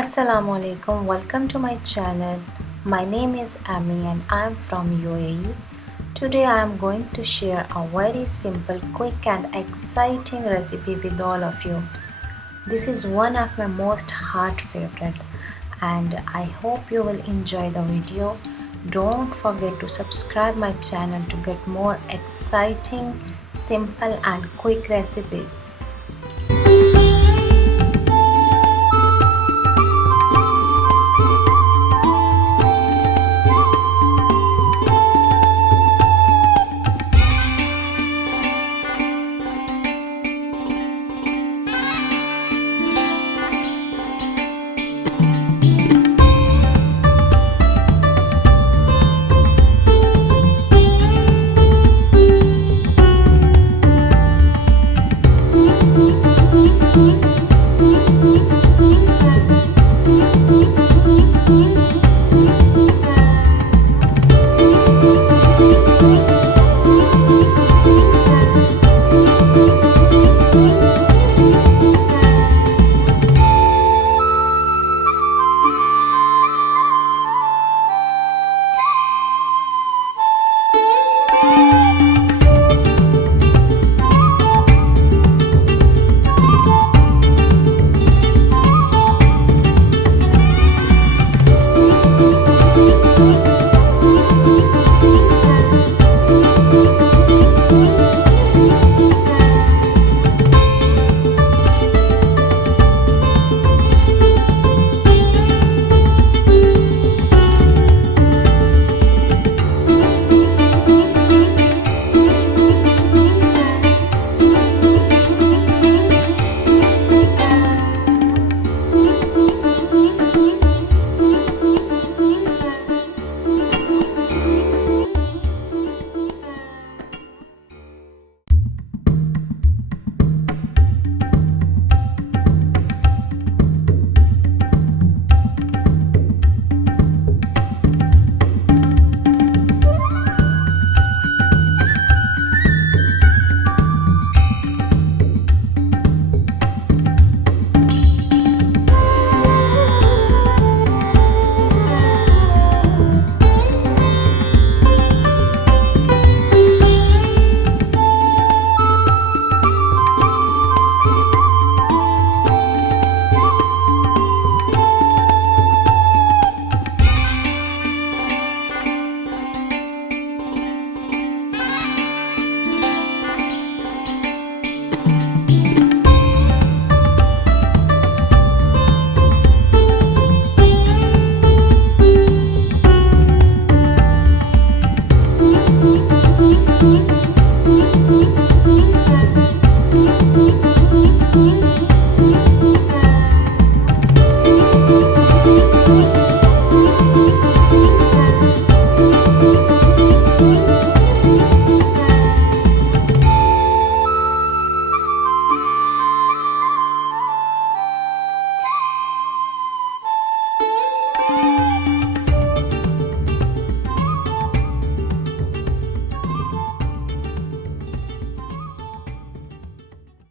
Assalamu alaikum, welcome to my channel. My name is Amy and I am from UAE. Today I am going to share a very simple, quick and exciting recipe with all of you. This is one of my most heart favorite and I hope you will enjoy the video. Don't forget to subscribe my channel to get more exciting, simple and quick recipes.